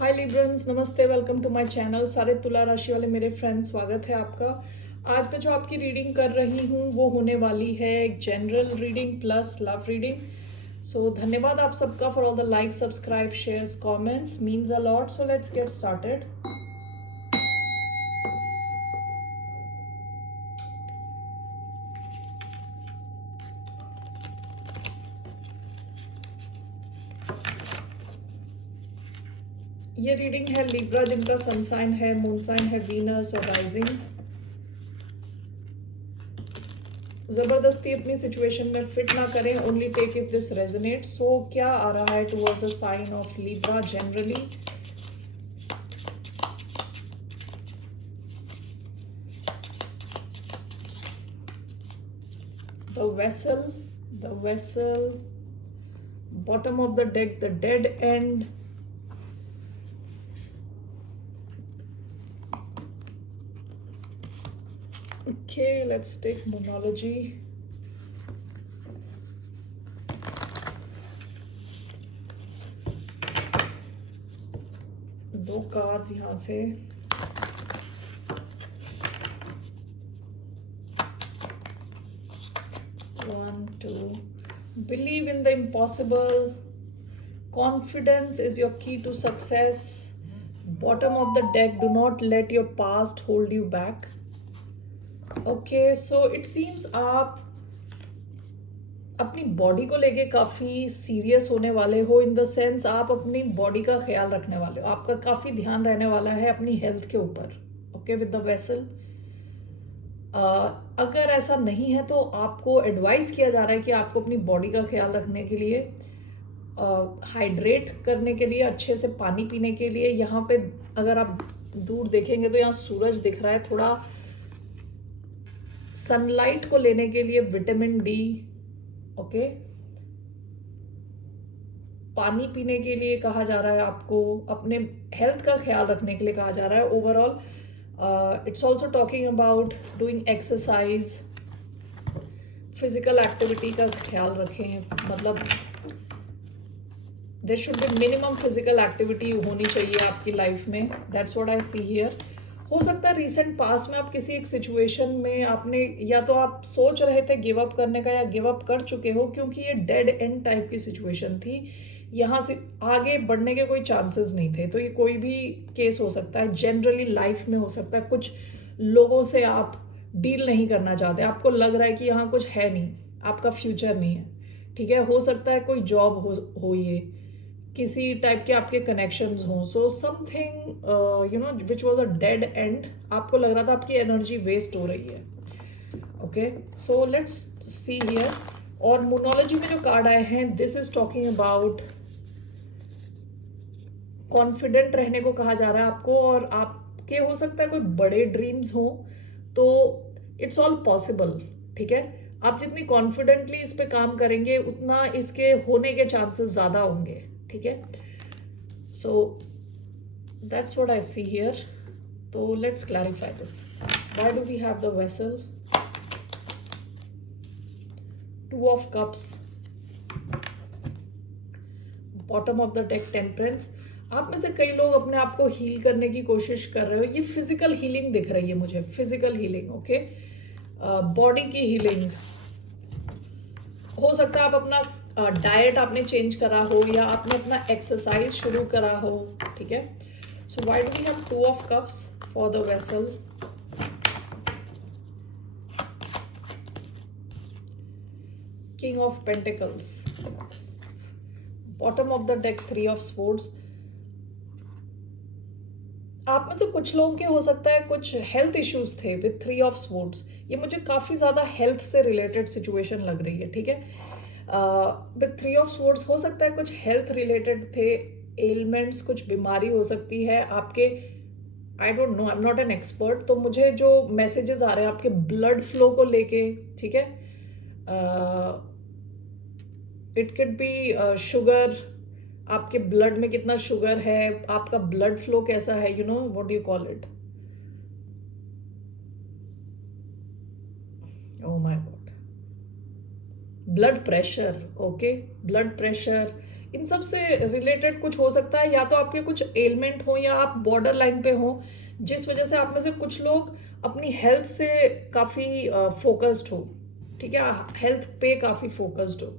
हाय Librans, नमस्ते, welcome to my channel. सारे तुला राशि वाले मेरे फ्रेंड्स, स्वागत है आपका। आज मैं जो आपकी रीडिंग कर रही हूँ वो होने वाली है एक general reading plus love reading. So धन्यवाद आप सबका for all the like, subscribe, shares, comments, means a lot. So let's get started. ये रीडिंग है लिब्रा जिनका सन साइन है, मून साइन है वीनस और राइजिंग। जबरदस्ती अपनी सिचुएशन में फिट ना करें, only take if this resonate. So क्या आ रहा है towards the sign of Libra generally? the vessel, bottom of the deck, the dead end, okay, let's take monology. दो कार्ड्स यहाँ से, one, two, believe in the impossible, confidence is your key to success, bottom of the deck, do not let your past hold you back. Okay, so it seems आप अपनी body को लेके काफ़ी serious होने वाले हो, इन द सेंस आप अपनी बॉडी का ख्याल रखने वाले हो, आपका काफ़ी ध्यान रहने वाला है अपनी हेल्थ के ऊपर। Okay, with the vessel. अगर ऐसा नहीं है तो आपको एडवाइस किया जा रहा है कि आपको अपनी बॉडी का ख्याल रखने के लिए, हाइड्रेट करने के लिए, अच्छे से पानी पीने के लिए, यहाँ पे अगर आप दूर देखेंगे तो यहाँ सूरज दिख रहा है, थोड़ा सनलाइट को लेने के लिए विटामिन डी, ओके, पानी पीने के लिए कहा जा रहा है आपको, अपने हेल्थ का ख्याल रखने के लिए कहा जा रहा है। Overall it's also talking about doing exercise, physical activity का ख्याल रखें, मतलब there should be minimum physical activity होनी चाहिए आपकी लाइफ में। That's what I see here. हो सकता है रिसेंट पास में आप किसी एक सिचुएशन में आपने, या तो आप सोच रहे थे गिव अप करने का या गिव अप कर चुके हो, क्योंकि ये डेड एंड टाइप की सिचुएशन थी, यहाँ से आगे बढ़ने के कोई चांसेस नहीं थे। तो ये कोई भी केस हो सकता है, जनरली लाइफ में हो सकता है। कुछ लोगों से आप डील नहीं करना चाहते, आपको लग रहा है कि यहाँ कुछ है नहीं, आपका फ्यूचर नहीं है, ठीक है। हो सकता है कोई जॉब हो ये, किसी टाइप के आपके कनेक्शंस हों, so something you know which was a dead and, आपको लग रहा था आपकी एनर्जी वेस्ट हो रही है। Okay, so let's see here. और मोनोलॉजी में जो कार्ड आए हैं, this is talking about confident रहने को कहा जा रहा है आपको, और आपके हो सकता है कोई बड़े ड्रीम्स हो, तो इट्स ऑल पॉसिबल, ठीक है। आप जितनी कॉन्फिडेंटली इस पे काम करेंगे उतना इसके होने के चांसेस ज़्यादा होंगे, ठीक है। So that's what I see here. तो let's clarify this. Why do we have the vessel, two of cups, bottom of the deck temperance. आप में से कई लोग अपने आप को हील करने की कोशिश कर रहे हो, ये फिजिकल हीलिंग दिख रही है मुझे, फिजिकल हीलिंग, ओके, बॉडी की हीलिंग। हो सकता है आप अपना डाइट आपने चेंज करा हो, या आपने अपना एक्सरसाइज शुरू करा हो, ठीक है। So why do we have two of cups for the vessel? King of pentacles, bottom of the deck three of swords. आप में से कुछ लोगों के हो सकता है कुछ हेल्थ इश्यूज थे विथ थ्री ऑफ स्वॉर्ड्स। ये मुझे काफ़ी ज़्यादा हेल्थ से रिलेटेड सिचुएशन लग रही है, ठीक है। विथ थ्री ऑफ स्वॉर्ड्स हो सकता है कुछ हेल्थ रिलेटेड थे, एलिमेंट्स, कुछ बीमारी हो सकती है आपके, I don't know, I am not an expert. तो मुझे जो मैसेजेस आ रहे हैं आपके ब्लड फ्लो को लेके, ठीक है, इट कैड बी शुगर, आपके ब्लड में कितना शुगर है, आपका ब्लड फ्लो कैसा है, you know what do you call it, oh my god, blood pressure, okay, blood pressure, इन सब से रिलेटेड कुछ हो सकता है, या तो आपके कुछ एलिमेंट हो या आप बॉर्डर लाइन पे हो, जिस वजह से आप में से कुछ लोग अपनी हेल्थ से काफ़ी फोकस्ड हो, ठीक है, हेल्थ पे काफ़ी फोकस्ड हो।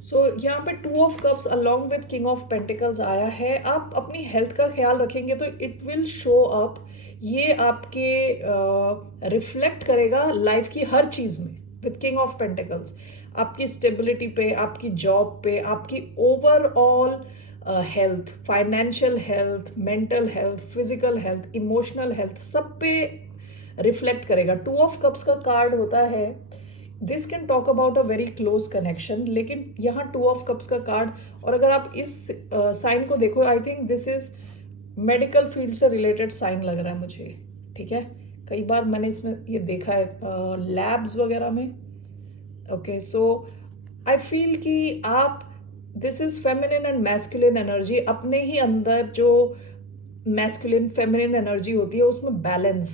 सो यहाँ पे 2 of cups along with king of pentacles आया है। आप अपनी हेल्थ का ख्याल रखेंगे तो इट विल शो अप, ये आपके रिफ्लेक्ट करेगा लाइफ की हर चीज़ में विद किंग ऑफ पेंटिकल्स, आपकी स्टेबिलिटी पे, आपकी जॉब पे, आपकी overall health, financial health, mental health, physical health, emotional health, सब पे रिफ्लेक्ट करेगा। 2 ऑफ कप्स का कार्ड होता है, this can talk about a very close connection, लेकिन यहाँ 2 ऑफ कप्स का कार्ड, और अगर आप इस साइन को देखो, I think this is medical field से रिलेटेड साइन लग रहा है मुझे, ठीक है, कई बार मैंने इसमें ये देखा है लैब्स वगैरह में। ओके, सो आई फील कि आप, this is feminine and masculine energy, अपने ही अंदर जो मैस्कुलिन फेमिनिन एनर्जी होती है उसमें बैलेंस,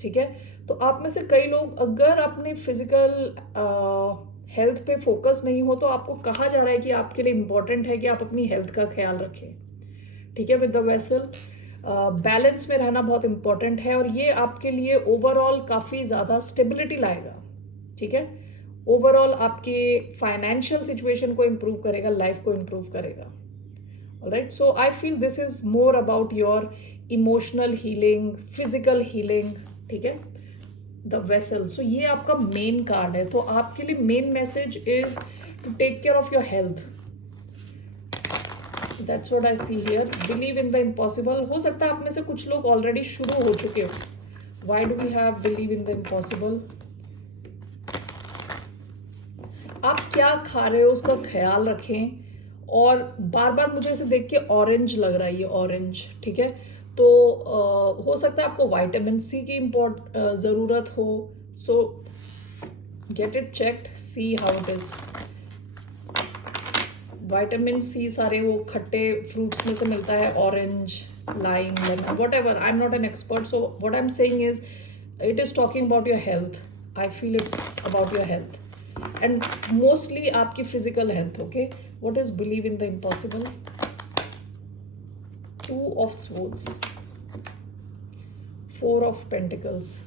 ठीक है। तो आप में से कई लोग अगर अपनी फिजिकल हेल्थ पे फोकस नहीं हो, तो आपको कहा जा रहा है कि आपके लिए इम्पॉर्टेंट है कि आप अपनी हेल्थ का ख्याल रखें, ठीक है। विद द वेसल बैलेंस में रहना बहुत इंपॉर्टेंट है, और ये आपके लिए ओवरऑल काफ़ी ज़्यादा स्टेबिलिटी लाएगा, ठीक है। ओवरऑल आपके फाइनेंशियल सिचुएशन को इम्प्रूव करेगा, लाइफ को इम्प्रूव करेगा। Alright, so I feel this is more about your emotional healing, physical healing, ठीक है। द वेसल, सो ये आपका मेन कार्ड है, तो आपके लिए main message is to take care of your health. That's what I see here. Believe in the impossible, हो सकता है आप में से कुछ लोग ऑलरेडी शुरू हो चुके हो। Why do we have believe in the impossible? आप क्या खा रहे हो उसका ख्याल रखें, और बार बार मुझे इसे देख के ऑरेंज लग रहा है, ये ऑरेंज, ठीक है। तो हो सकता है आपको विटामिन सी की ज़रूरत हो, so get it checked, see how it is. Vitamin C सारे वो खट्टे फ्रूट्स में से मिलता है, orange, lime, lemon, whatever, I am not an expert, so what I am saying is it is talking about your health. I feel it's about your health and mostly आपकी physical health, okay. What is believe in the impossible? 2 of swords, 4 of pentacles.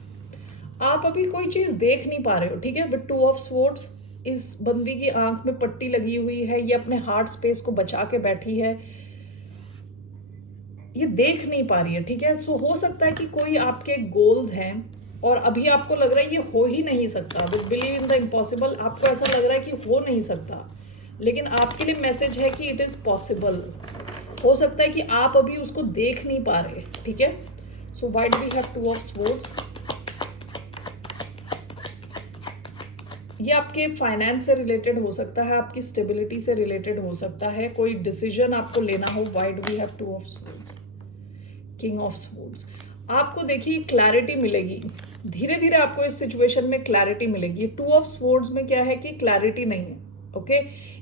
आप अभी कोई चीज़ देख नहीं पा रहे हो, ठीक है, बट 2 ऑफ स्वॉर्ड्स, इस बंदी की आंख में पट्टी लगी हुई है, ये अपने हार्ट स्पेस को बचा के बैठी है, ये देख नहीं पा रही है, ठीक है। सो हो सकता है कि कोई आपके गोल्स हैं और अभी आपको लग रहा है ये हो ही नहीं सकता। With believe in the impossible आपको ऐसा लग रहा है कि हो नहीं सकता, लेकिन आपके लिए मैसेज है कि इट इज़ पॉसिबल। हो सकता है कि आप अभी उसको देख नहीं पा रहे, ठीक है। So why do we have 2 of swords? ये आपके फाइनेंस से रिलेटेड हो सकता है, आपकी स्टेबिलिटी से रिलेटेड हो सकता है, कोई डिसीजन आपको लेना हो। Why do we have 2 of swords? King of swords. आपको देखिए क्लैरिटी मिलेगी, धीरे धीरे आपको इस सिचुएशन में क्लैरिटी मिलेगी। 2 ऑफ स्वॉर्ड्स में क्या है कि क्लैरिटी नहीं है, ओके।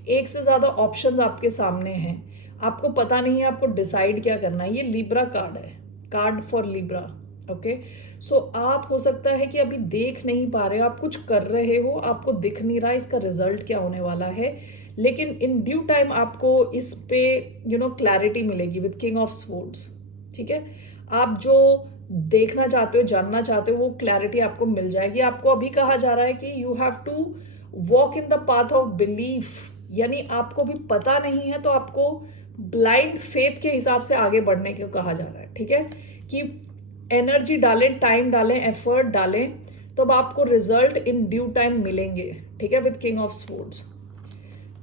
एक से ज़्यादा ऑप्शंस आपके सामने हैं, आपको पता नहीं है आपको डिसाइड क्या करना है। ये लिब्रा कार्ड है, कार्ड फॉर लिब्रा, ओके। सो आप हो सकता है कि अभी देख नहीं पा रहे हो, आप कुछ कर रहे हो, आपको दिख नहीं रहा इसका रिजल्ट क्या होने वाला है, लेकिन इन ड्यू टाइम आपको इस पे क्लैरिटी मिलेगी विद किंग ऑफ स्वॉर्ड्स, ठीक है। आप जो देखना चाहते हो, जानना चाहते हो, वो क्लैरिटी आपको मिल जाएगी। आपको अभी कहा जा रहा है कि you have to walk in the path of belief, यानी आपको भी पता नहीं है तो आपको ब्लाइंड फेथ के हिसाब से आगे बढ़ने को कहा जा रहा है, ठीक है। कि एनर्जी डालें, टाइम डालें, एफर्ट डालें, तब आपको रिजल्ट इन ड्यू टाइम मिलेंगे, ठीक है, with king of swords.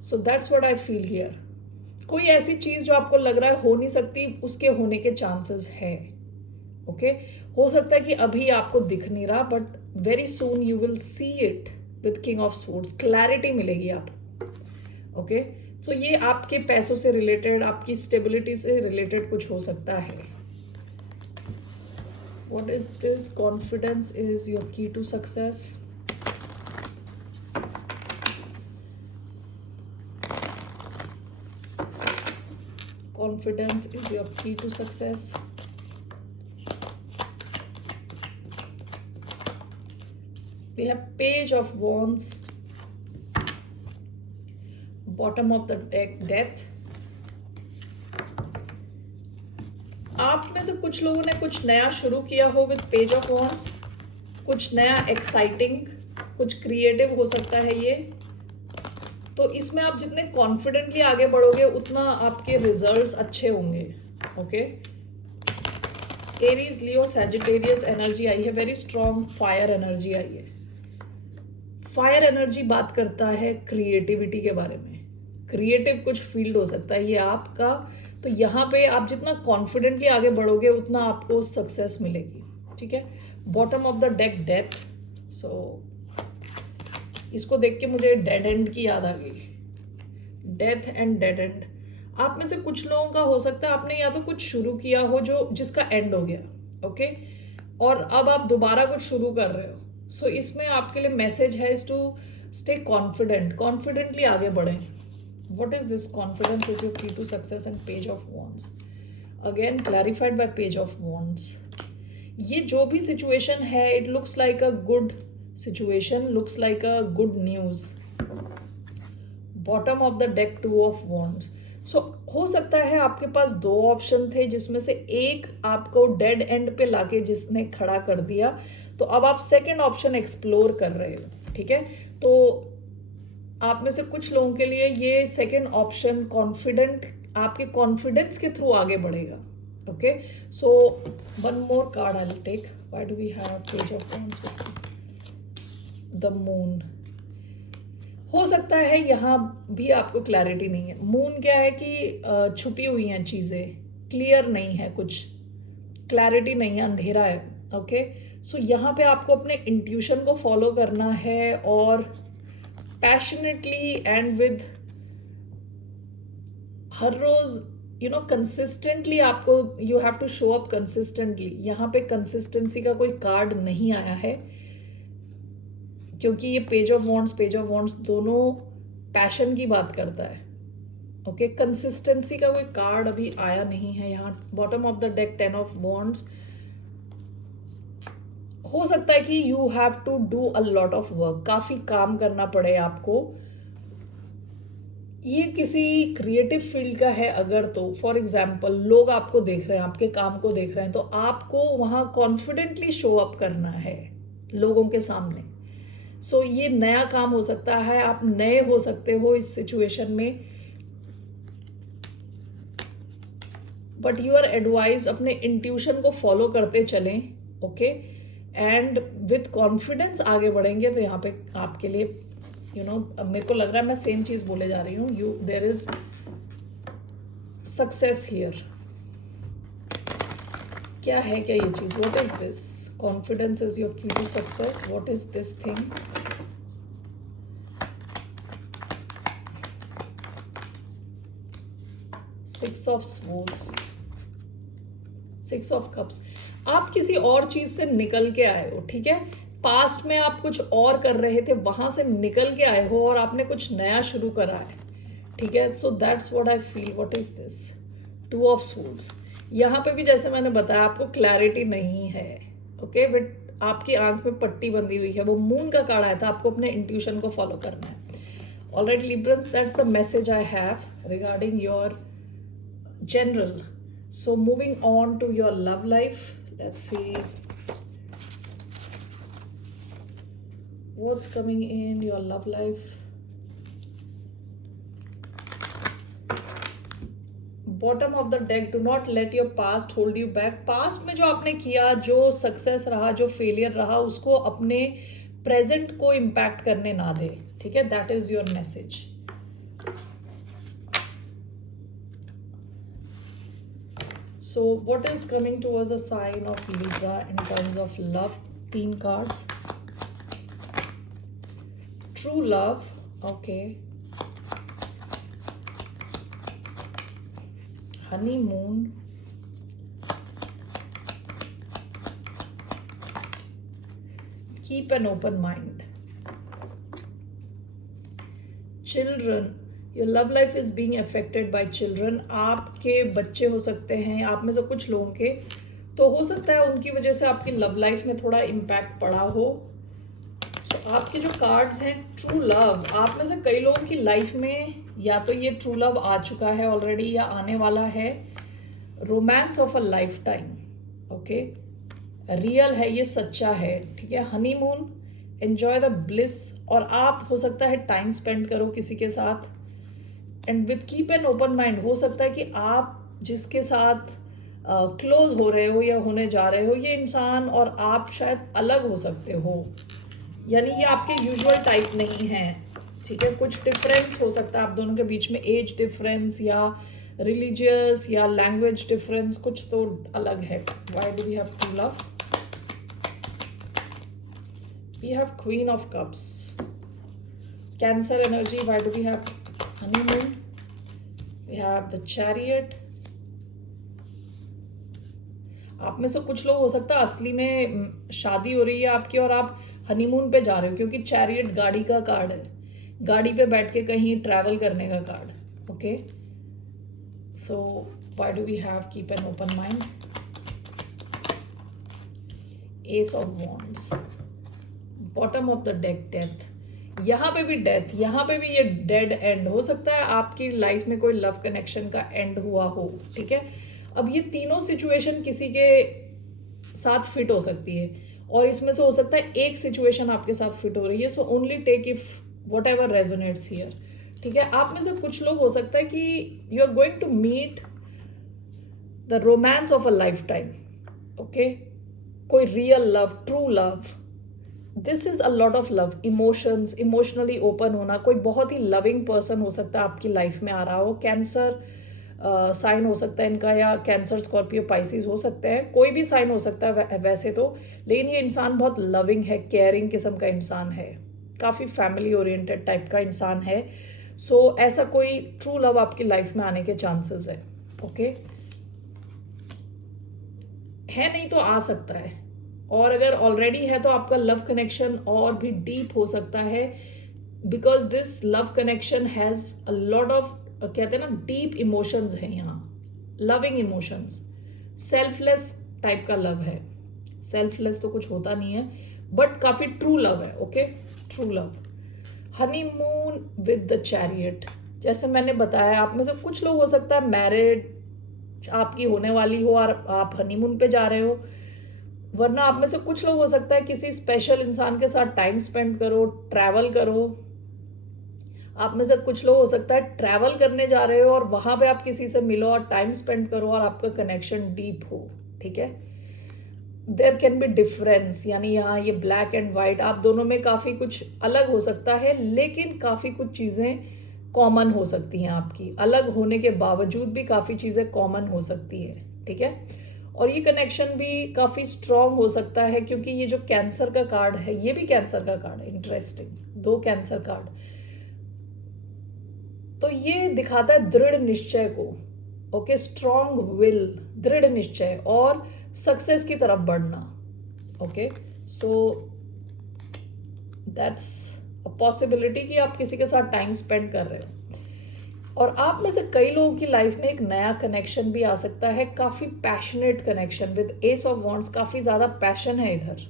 So that's what I feel here. कोई ऐसी चीज़ जो आपको लग रहा है हो नहीं सकती, उसके होने के चांसेस है, ओके। हो सकता है कि अभी आपको दिख नहीं रहा, but very soon you will see it with king of swords, clarity मिलेगी आपको, ओके। तो ये आपके पैसों से रिलेटेड, आपकी स्टेबिलिटी से रिलेटेड कुछ हो सकता है। What is this? Confidence is your key to success. Confidence is your key to success. We have Page of Wands, bottom of the deck, Death, आप में से कुछ लोगों ने कुछ नया शुरू किया हो विद पेज ऑफ वॉन्ड्स, कुछ नया एक्साइटिंग, कुछ क्रिएटिव हो सकता है ये। तो इसमें आप जितने कॉन्फिडेंटली आगे बढ़ोगे उतना आपके रिजल्ट्स अच्छे होंगे। ओके, एरीज, लियो, सैजिटेरियस एनर्जी आई है, वेरी स्ट्रॉन्ग फायर एनर्जी आई है। फायर एनर्जी बात करता है क्रिएटिविटी के बारे में। क्रिएटिव कुछ फील्ड हो सकता है ये आपका। तो यहाँ पे आप जितना कॉन्फिडेंटली आगे बढ़ोगे उतना आपको सक्सेस मिलेगी। ठीक है, bottom of the deck death. So इसको देख के मुझे डेड एंड की याद आ गई, डेथ एंड डेड एंड। आप में से कुछ लोगों का हो सकता है आपने या तो कुछ शुरू किया हो जो जिसका एंड हो गया, ओके, और अब आप दोबारा कुछ शुरू कर रहे हो। सो इसमें आपके लिए मैसेज है is to stay confident, confidently आगे बढ़ें। What is this? Confidence is your key to success and page of wands. Again, clarified by page of wands. ये जो भी situation है, it looks like a good situation, looks like a good news. Bottom of the deck, two of wands. So हो सकता है आपके पास दो option थे जिसमें से एक आपको डेड एंड पे लाके जिसने खड़ा कर दिया, तो अब आप सेकेंड ऑप्शन एक्सप्लोर कर रहे हो। ठीक है, तो आप में से कुछ लोगों के लिए ये सेकेंड ऑप्शन कॉन्फिडेंट, आपके कॉन्फिडेंस के थ्रू आगे बढ़ेगा। Okay, so one more card I will take. Why do we have page of wands? The moon. हो सकता है यहाँ भी आपको क्लैरिटी नहीं है। मून क्या है कि छुपी हुई हैं चीज़ें, क्लियर नहीं है, कुछ क्लैरिटी नहीं है, अंधेरा है। ओके, सो यहाँ पे आपको अपने इंट्यूशन को फॉलो करना है और पैशनेटली एंड विद हर रोज कंसिस्टेंटली आपको you have to show up consistently. यहाँ पे कंसिस्टेंसी का कोई कार्ड नहीं आया है क्योंकि ये पेज ऑफ वॉन्ड्स दोनों पैशन की बात करता है। ओके, कंसिस्टेंसी का कोई कार्ड अभी आया नहीं है यहाँ। Bottom of the deck, ten of wands. हो सकता है कि you have to do a lot of work, काफ़ी काम करना पड़े आपको। ये किसी क्रिएटिव फील्ड का है अगर, तो फॉर एग्जाम्पल लोग आपको देख रहे हैं, आपके काम को देख रहे हैं, तो आपको वहाँ कॉन्फिडेंटली शो अप करना है लोगों के सामने। सो ये नया काम हो सकता है, आप नए हो सकते हो इस सिचुएशन में, बट यू आर एडवाइज अपने इंट्यूशन को फॉलो करते चलें। ओके, एंड विथ कॉन्फिडेंस आगे बढ़ेंगे। तो यहाँ पे आपके लिए अब मेरे को लग रहा है मैं सेम चीज़ बोले जा रही हूँ। There is success here. क्या है क्या ये चीज़? What is this? Confidence is your key to success. What is this thing? Six of swords, six of cups. आप किसी और चीज से निकल के आए हो। ठीक है, पास्ट में आप कुछ और कर रहे थे, वहां से निकल के आए हो और आपने कुछ नया शुरू करा है। ठीक है, so that's what I feel. What is this? Two of swords. यहाँ पे भी जैसे मैंने बताया आपको क्लैरिटी नहीं है। ओके, बट आपकी आंख में पट्टी बंधी हुई है, वो मून का कार्ड आया था, आपको अपने इंट्यूशन को फॉलो करना है। Alright Librans, that's the message I have regarding your general. So moving on to your love life, let's see what's coming in your love life. Bottom of the deck, do not let your past hold you back. Past में जो आपने किया, जो success रहा, जो failure रहा, उसको अपने प्रेजेंट को इम्पैक्ट करने ना दे। ठीक है, that is your message. So what is coming towards a sign of Libra in terms of love? 3 cards. True love. Okay. Honeymoon. Keep an open mind. Children. Your love life is being affected by children. आपके बच्चे हो सकते हैं, आप में से कुछ लोगों के, तो हो सकता है उनकी वजह से आपकी लव लाइफ में थोड़ा इम्पैक्ट पड़ा हो। सो आपके जो कार्ड्स हैं, ट्रू लव, आप में से कई लोगों की लाइफ में या तो ये ट्रू लव आ चुका है ऑलरेडी या आने वाला है। Romance of a lifetime, okay, real है, ये सच्चा है, ठीक है। हनीमून, एंजॉय द ब्लिस, और आप हो सकता है टाइम स्पेंड करो किसी के साथ, and with keep an open mind. हो सकता है कि आप जिसके साथ क्लोज हो रहे हो या होने जा रहे हो, ये इंसान और आप शायद अलग हो सकते हो, यानी ये आपके यूजुअल टाइप नहीं है, ठीक है। कुछ डिफरेंस हो सकता है आप दोनों के बीच में, एज डिफरेंस या रिलीजियस या लैंग्वेज डिफरेंस, कुछ तो अलग है। Why do we have true love? We have queen of cups, cancer energy. Why do we have honeymoon? We have the chariot. आप में से कुछ लोग हो सकता है असली में शादी हो रही है आपकी और आप हनीमून पे जा रहे हो, क्योंकि चैरियट गाड़ी का कार्ड है, गाड़ी पे बैठ के कहीं ट्रैवल करने का card, okay. So why do we have keep an open mind? Ace of wands, bottom of the deck death. यहाँ पे भी डेथ, यहाँ पे भी ये डेड एंड। हो सकता है आपकी लाइफ में कोई लव कनेक्शन का एंड हुआ हो, ठीक है। अब ये तीनों सिचुएशन किसी के साथ फिट हो सकती है, और इसमें से हो सकता है एक सिचुएशन आपके साथ फिट हो रही है। So only take if whatever resonates here, ठीक है। आप में से कुछ लोग हो सकता है कि you are going to meet the romance of a lifetime, okay. कोई real love, true love, this is a lot of love, emotions, emotionally open होना। कोई बहुत ही लविंग पर्सन हो सकता है आपकी लाइफ में आ रहा हो। कैंसर साइन हो सकता है इनका, या कैंसर, स्कॉर्पियो, पाइसिस हो सकते हैं, कोई भी साइन हो सकता है वैसे तो। लेकिन ये इंसान बहुत लविंग है, केयरिंग किस्म का इंसान है, काफ़ी फैमिली ओरिएंटेड टाइप का इंसान है। सो ऐसा कोई ट्रू लव आपकी लाइफ में आने के चांसेस है, ओके। है नहीं तो आ सकता है, और अगर ऑलरेडी है तो आपका लव कनेक्शन और भी डीप हो सकता है, because this love connection has a lot of, कहते हैं ना, डीप इमोशंस हैं यहाँ, लविंग इमोशंस। सेल्फलेस टाइप का लव है, सेल्फलेस तो कुछ होता नहीं है, बट काफ़ी ट्रू लव है, okay, true love. Honeymoon with the chariot, जैसे मैंने बताया, आप में से कुछ लोग हो सकता है मैरिड आपकी होने वाली हो और आप हनीमून पे जा रहे हो, वरना आप में से कुछ लोग हो सकता है किसी स्पेशल इंसान के साथ टाइम स्पेंड करो, ट्रैवल करो। आप में से कुछ लोग हो सकता है ट्रैवल करने जा रहे हो और वहाँ पे आप किसी से मिलो और टाइम स्पेंड करो और आपका कनेक्शन डीप हो, ठीक है। देयर कैन बी डिफरेंस, यानी यहाँ ये ब्लैक एंड वाइट, आप दोनों में काफ़ी कुछ अलग हो सकता है, लेकिन काफ़ी कुछ चीज़ें कॉमन हो सकती हैं आपकी। अलग होने के बावजूद भी काफ़ी चीज़ें कॉमन हो सकती है, ठीक है। और ये कनेक्शन भी काफ़ी स्ट्रॉन्ग हो सकता है, क्योंकि ये जो कैंसर का कार्ड है, ये भी कैंसर का कार्ड है, इंटरेस्टिंग, 2 कैंसर कार्ड। तो ये दिखाता है दृढ़ निश्चय को, ओके, स्ट्रॉन्ग विल, दृढ़ निश्चय और सक्सेस की तरफ बढ़ना, okay. So that's a possibility कि आप किसी के साथ टाइम स्पेंड कर रहे हो। और आप में से कई लोगों की लाइफ में एक नया कनेक्शन भी आ सकता है, काफ़ी passionate connection with S of wands, काफ़ी ज़्यादा पैशन है इधर,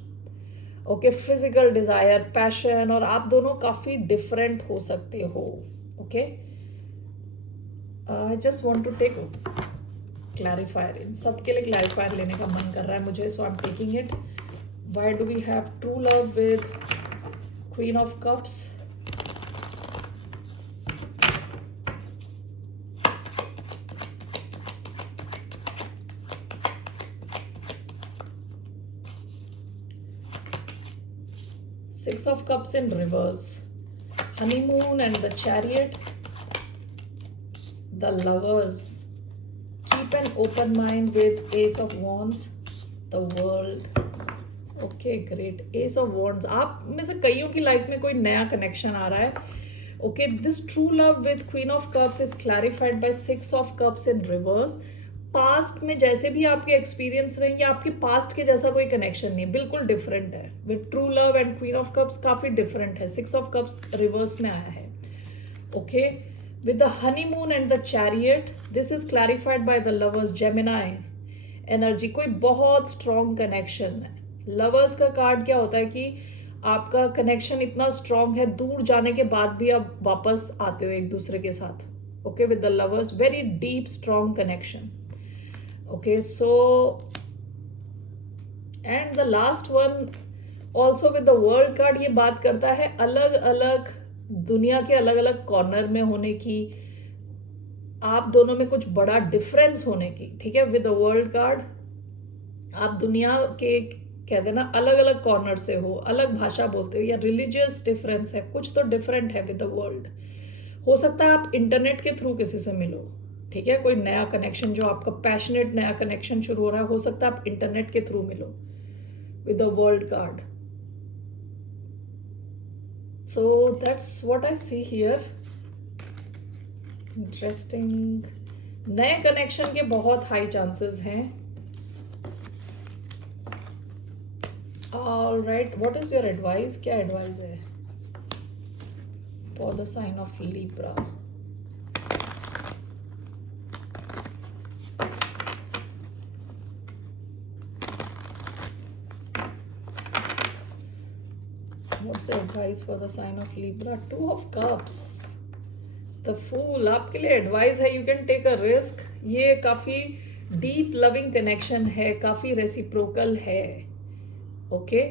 ओके, फिजिकल डिज़ायर, पैशन, और आप दोनों काफ़ी डिफरेंट हो सकते हो, okay. I just want to take clarifier, इन सबके लिए क्लैरिफायर लेने का मन कर रहा है मुझे, so I am taking it. Why do we have true love with queen of cups? Six of Cups in reverse, honeymoon and the chariot, the lovers, keep an open mind with ace of wands, the world, okay, great, ace of wands। आप में से कईयों की life में कोई नया connection आ रहा है, okay, this true love with queen of cups is clarified by six of cups in reverse। Past में जैसे भी आपके एक्सपीरियंस रहे, ये आपके पास्ट के जैसा कोई कनेक्शन नहीं है, बिल्कुल डिफरेंट है। With true love and queen of cups काफ़ी डिफरेंट है, सिक्स ऑफ कप्स रिवर्स में आया है, okay. With the honeymoon and the chariot, this is clarified by the lovers, Gemini energy, कोई बहुत स्ट्रॉन्ग कनेक्शन है। लवर्स का कार्ड क्या होता है कि आपका कनेक्शन इतना स्ट्रॉन्ग है, दूर जाने के बाद भी आप वापस आते हो एक दूसरे के साथ, okay. With the lovers, very deep strong connection, okay so and the last one also with the world card, ये बात करता है अलग अलग दुनिया के अलग अलग कॉर्नर में होने की, आप दोनों में कुछ बड़ा डिफरेंस होने की, ठीक है। विद द वर्ल्ड कार्ड आप दुनिया के कह देना अलग अलग कॉर्नर से हो, अलग भाषा बोलते हो, या रिलीजियस डिफरेंस है, कुछ तो डिफरेंट है विद द वर्ल्ड। हो सकता है आप इंटरनेट के थ्रू किसी से मिलो, ठीक है, कोई नया कनेक्शन जो आपका पैशनेट नया कनेक्शन शुरू हो रहा है, हो सकता है आप इंटरनेट के थ्रू मिलो with the world card. So that's what I see here. Interesting, नए कनेक्शन के बहुत हाई चांसेस हैं। All right, what is your advice, क्या एडवाइस है for the sign of Libra? What's the advice for the sign of Libra? 2 of Cups, the Fool, आपके लिए advice है, you can take a risk. ये काफ़ी deep loving connection है, काफ़ी reciprocal है, ओके।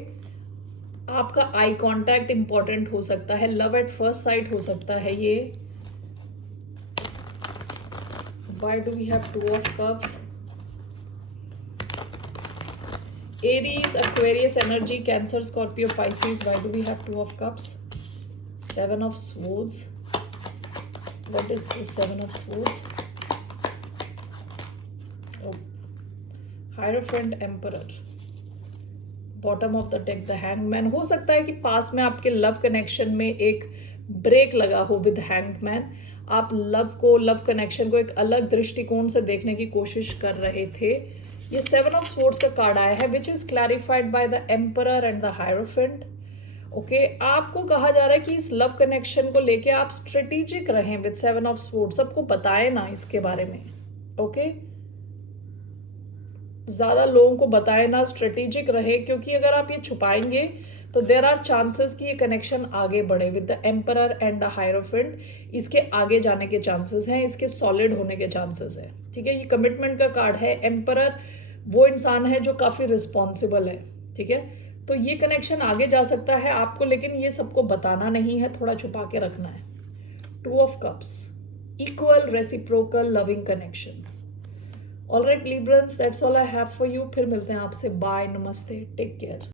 आपका आई कांटेक्ट इंपॉर्टेंट हो सकता है, लव एट फर्स्ट साइट हो सकता है ये। Why do we have 2 of Cups? Aries, Aquarius energy, Cancer, Scorpio, Pisces. Why do we have 2 of Cups? 7 of Swords. What is this 7 of Swords? Oh. Hierophant, Emperor. Bottom of the deck, the Hangman. हो सकता है कि पास में आपके love connection में एक break लगा हो विद हैंगमैन। आप लव को, लव कनेक्शन को एक अलग दृष्टिकोण से देखने की कोशिश कर रहे थे। ये 7 ऑफ स्वॉर्ड्स का कार्ड आया है which is clarified by the emperor and the hierophant. Okay, आपको कहा जा रहा है कि इस लव कनेक्शन को लेके आप स्ट्रेटेजिक रहें विद 7 ऑफ स्वॉर्ड्स, सबको बताएं ना इसके बारे में, ओके। ज़्यादा लोगों को बताएं ना, स्ट्रेटेजिक रहे, क्योंकि अगर आप ये छुपाएंगे तो देर आर चांसेस कि ये कनेक्शन आगे बढ़े with the emperor and the hierophant. इसके आगे जाने के चांसेस हैं, इसके सॉलिड होने के चांसेस हैं, ठीक है। ये कमिटमेंट का कार्ड है। एम्परर वो इंसान है जो काफ़ी रिस्पॉन्सिबल है, ठीक है। तो ये कनेक्शन आगे जा सकता है आपको, लेकिन ये सबको बताना नहीं है, थोड़ा छुपा के रखना है। 2 of cups, equal reciprocal loving connection. Alright Librans, that's all I have for you. फिर मिलते हैं आपसे, बाय, नमस्ते, टेक केयर।